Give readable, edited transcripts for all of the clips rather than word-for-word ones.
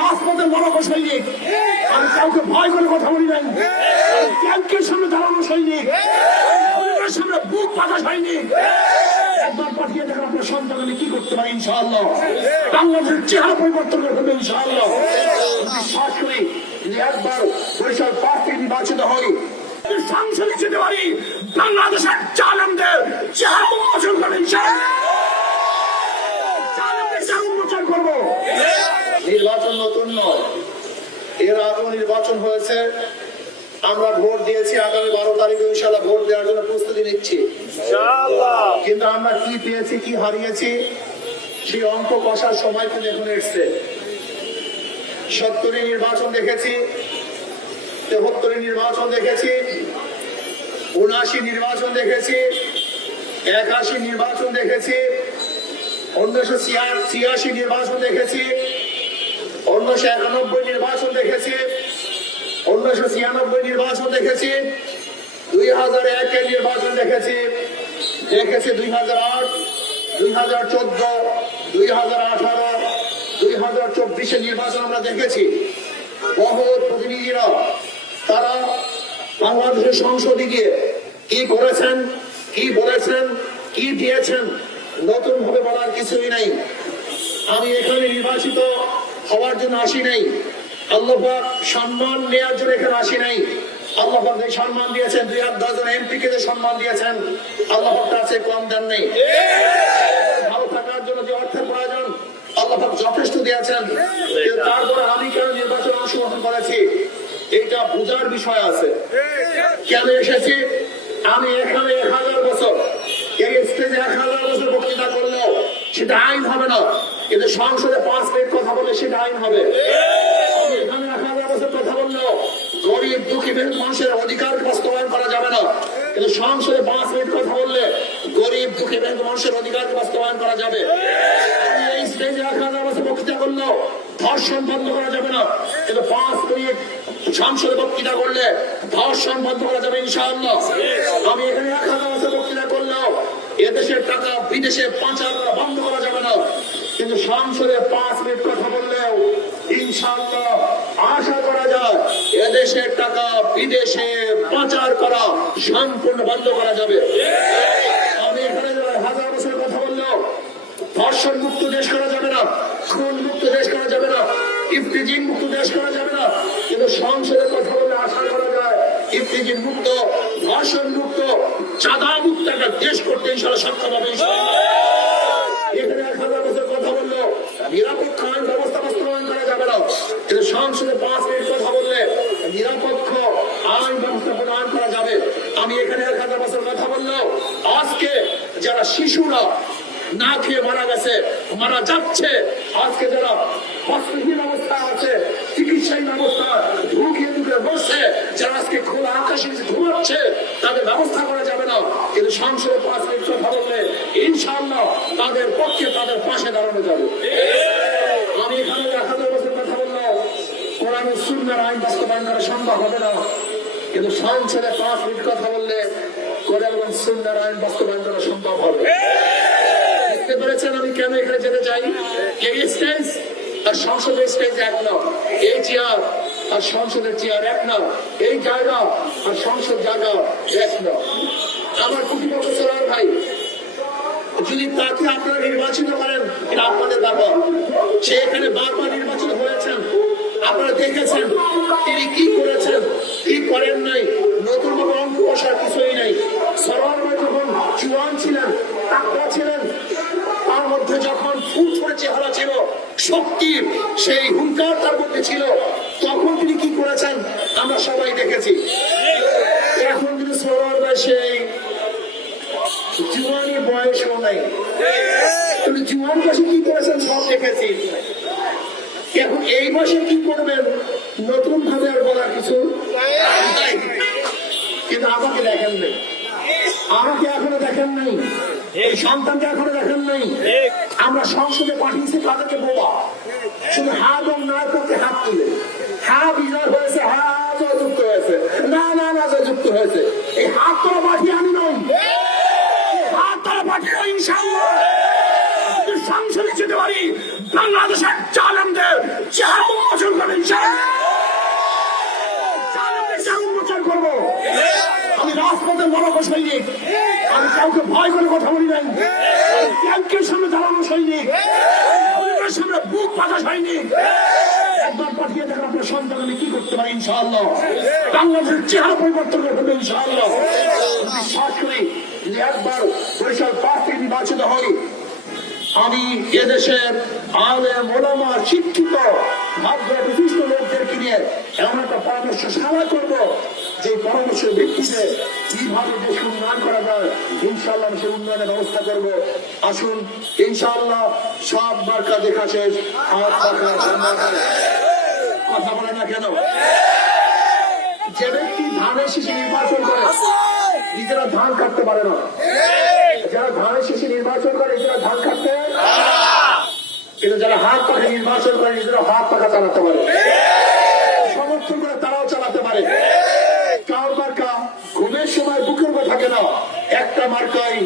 রাজপথের লড়াকু সৈনিক, আমি কাউকে ভয় করে কথা বলি নাই, ট্যাঙ্কের সামনে দাঁড়ানো সৈনিক, সামনে বুক পাতা সৈনিক। একবার পাঠিয়ে দেখেন আপনার সন্তান আমি কি করতে পারি ইনশাআল্লাহ। বাংলাদেশের চেহারা পরিবর্তন করে ফেলবে ইনশাআল্লাহ। বিশ্বাস করি যে একবার বরিশাল পার্ক থেকে নির্বাচিত হই, সংসদে যেতে পারি, বাংলাদেশের জালেমদের চেহারা উন্মোচন করবে ইনশাআল্লাহ। জালেমদের চেহারা উন্মোচন করবো। নির্বাচন নতুন নয়, এর আগেও নির্বাচন হয়েছে, আমরা ভোট দিয়েছি। আগামী 12 তারিখে ইনশাআল্লাহ ভোট দেওয়ার জন্য প্রস্তুতি নিচ্ছি কিন্তু আমরা কি পেয়েছি কি হারিয়েছি সেই অঙ্ক কষার সময় কিন্তু এখন এসছে। 70 নির্বাচন দেখেছি, 73 নির্বাচন দেখেছি, 79 নির্বাচন দেখেছি, 81 নির্বাচন দেখেছি, 1986 নির্বাচন দেখেছি, 1991 নির্বাচন দেখেছি, 1996 নির্বাচন দেখেছি, 2001 এর নির্বাচন দেখেছি, 2008, 2014, 2018, 2024 নির্বাচন আমরা দেখেছি। বহু প্রতিনিধিরা তারা বাংলাদেশের সংসদে গিয়ে কি করেছেন, কি বলেছেন, কি দিয়েছেন, নতুন ভাবে বলার কিছুই নাই। আমি এখানে নির্বাচিত হওয়ার জন্য আসি নাই, আল্লাহ পাক সম্মান নেওয়ার জন্য এখানে আসি নাই। আল্লাহ পাক যে সম্মান দিয়েছেন, 2-10 জন এমপি কে যে সম্মান দিয়েছেন, আল্লাহ পাক তার চেয়ে কম দেন নেই। ভালো থাকার জন্য যে অর্থের প্রয়োজন আল্লাহ পাক যথেষ্ট দিয়েছেন, তারপরে আমি কেন নির্বাচনে অংশগ্রহণ করেছি এটা বোঝার বিষয় আছে। কেন এসেছি? আমি এখানে 1000 বছর এই স্টেজে 1000 বছর বক্তৃতা করলেও সেটা আইন হবে না, কিন্তু সংসদে 5 মিনিট কথা বললে সেটা আইন হবে। আমি এখানে 1000 বছর কথা বললেও গরিব দুঃখী মানুষের অধিকার বাস্তবায়ন করা যাবে না, কিন্তু সংসদে 5 মিনিট কথা বললে গরিব দুঃখী মানুষের অধিকার বাস্তবায়ন করা যাবে। আমি এই স্টেজে 1000 বছর বক্তৃতা করলেও ধর্ষণ বন্ধ করা যাবে না, কিন্তু 5 মিনিট সংসদে বক্তৃতা করলে ধর্ষণ বন্ধ করা যাবে ইনশাআল্লাহ। আমি এখানে 1000 বছর বক্তৃতা করলেও এদেশের টাকা বিদেশে পাচার করা বন্ধ করা যাবে না, কিন্তু সংসদে 5 মিনিট কথা বললেও ইনশাআল্লাহ আশা করা যায় এদেশের টাকা বিদেশে পাচার করা সম্পূর্ণ বন্ধ করা যাবে। আমি এখানে 1000 বছর কথা বললেও ধর্ষণ মুক্ত দেশ করা যাবে না, খুন মুক্ত দেশ করা যাবে না, ইফতিজিং মুক্ত দেশ করা যাবে না, কিন্তু সংসদে কথা বলে আশা করা যায় ইফতিজিং মুক্ত, ধর্ষণ মুক্ত, চাঁদা মুক্ত একটা দেশ করতে ইনশাআল্লাহ সক্ষম হবে। এখানে 1000 বছর কথা বললেও নিরপেক্ষ আইন ব্যবস্থা বাস্তবায়ন করা যাবে না, কিন্তু সংসদে 5 মিনিট কথা বললে নিরপেক্ষ আইন ব্যবস্থা প্রদান করা যাবে। আমি এখানে 1000 বছর কথা বললেও আজকে যারা শিশুরা না খেয়ে মারা গেছে, মারা যাচ্ছে, আজকে যারা হস্তহীন অবস্থা আছে, চিকিৎসাহীন অবস্থা ঢুকিয়ে ঢুকে বসছে, যারা আজকে খোলা আকাশে ঘুমাচ্ছে, তাদের ব্যবস্থা করা যাবে না, কিন্তু সংসদে 5 মিনিট কথা বললে ইনশাআল্লাহ তাদের পক্ষে তাদের পাশে দাঁড়ানো যাবে। আমি এখানে 1000 বছর কথা বললেও কোরআন ও সুন্নাহর আইন বাস্তবায়ন করা সম্ভব হবে না, কিন্তু সংসদে 5 মিনিট কথা বললে কোরআন এবং সুন্নাহর আইন বাস্তবায়ন করা সম্ভব হবে। বুঝতে পেরেছেন আমি কেন এখানে যেতে চাই? এই স্টেজ আর সংসদের স্টেজ এক না, এই চেয়ার আর সংসদের চেয়ার এক না, এই জায়গা আর সংসদ জায়গা এক না। আমার প্রতিপক্ষ সোনার ভাই যদি তাকে আপনারা নির্বাচিত করেন এটা আপনাদের ব্যাপার। সে এখানে বারবার নির্বাচিত হয়েছেন, আপনারা দেখেছেন তিনি কি করেছেন কি করেন নাই, নতুন ভাবে অঙ্ক বসার কিছুই নাই। সোনার ভাই যখন জুয়ান ছিলেন, তাকওয়া ছিলেন, তার মধ্যে যখন ফুল ছড়ে চেহারা ছিল, শক্তির সেই হুঙ্কার তার মধ্যে ছিল, তখন তিনি কি করেছেন আমরা সবাই দেখেছি। এখন কিন্তু সোনার ভাই সেই জুয়ানি বয়সও নাই, কিন্তু জুয়ান বয়সে কি করেছেন সব দেখেছি। এখন এই বয়সে কি করবেন নতুন ভাবে আর বলার কিছু নাই, কিন্তু আমাকে দেখেন নাই, আমাকে এখনো দেখেন নাই, এই সন্তানকে এখনো দেখেন নাই। আমরা সংসদে পাঠিয়েছি তাদেরকে বোবা, শুধু হা এবং না করতে হাত তুলে, হা বিজয় হয়েছে, হা জয়যুক্ত হয়েছে, না না না জয়যুক্ত হয়েছে। এই হাত তোলা পাঠিয়ে আমি নই, হাত তোলা পাঠিয়ে ইনশাআল্লাহ সংসদে যেতে পারি, বাংলাদেশের জালেমদের চেহারা আপনাদের মরক সৈনিক। আমি কাউকে ভয় করে কথা বলি নাই। আমি ট্যাঙ্কের সামনে দাঁড়ানো সৈনিক, হরিণের সামনে বুক পাতা সৈনিক। একবার পাঠিয়ে দেখেন আপনার সন্তান আমি কি করতে পারি ইনশাআল্লাহ। বাংলাদেশের চেহারা পরিবর্তন করে ফেলবে ইনশাআল্লাহ। বিশ্বাস করি যদি একবার বরিশাল পার্টি নির্বাচিত হই, আমি এদেশের আলেম ওলামা শিক্ষিত ভাগ্য বিশিষ্ট লোকদেরকে নিয়ে এমন একটা পরামর্শ সারা করব, যে পরামর্শের ভিত্তিতে কিভাবে দেশ উন্নয়ন করা যায় ইনশাআল্লাহ আমি সেই উন্নয়নের ব্যবস্থা করব। আসুন ইনশাআল্লাহ সব মার্কা দেখা শেষ, কথা বলে না কেন? যে ব্যক্তি ধানের শীষে নির্বাচন করে নিজেরা ধান কাটতে পারে না, যারা ধানের শীষে নির্বাচন করে নিজেরা ধান কাটতে, কিন্তু যারা হাত পাখা নির্বাচন করে নিজেরা হাত পাখা চালাতে পারে, সমর্থন করে তারাও চালাতে পারে। কার মার্কা ঘুমের সময় বুকের উপর থাকে না, একটা মার্কাই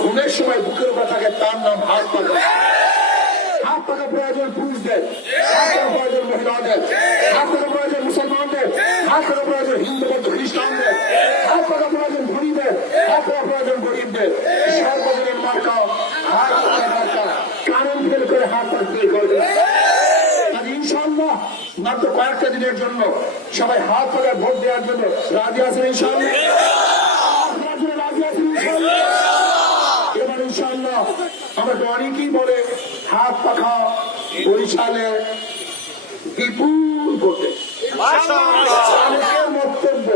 ঘুমের সময় বুকের উপর থাকে, তার নাম হাত পাখা। হাত পাখা প্রয়োজন পুরুষদের, হাত পাখা প্রয়োজন মহিলাদের, হাত পাখা প্রয়োজন মুসলমানদের, হাত পাখা প্রয়োজন হিন্দু বৌদ্ধ খ্রিস্টানদের, হাত পাখা প্রয়োজন ধনীদের, হাত পাখা প্রয়োজন গরিবদের। সর্বজনীন মার্কা হাত পাখা মার্কা। কারণ ফেল করে হাত পাখা ফেল করবে ইনশাআল্লাহ। মাত্র কয়েকটা দিনের জন্য সবাই হাত পাখা ভোট দেওয়ার জন্য রাজি আছেন ইনশাআল্লাহ? রাজি আছেন ইনশাআল্লাহ? এবার ইনশাআল্লাহ আমাকে অনেকেই বলে হাত পাখা বরিশালে বিপুল ভোটে। অনেকের বক্তব্য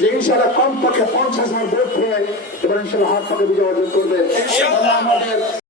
যে ইনশাআল্লাহ কমপক্ষে 50,000 ভোট হয়ে এবার ইনশাআল্লাহ হাত পাখা বিজয় অর্জন করবে। আমাদের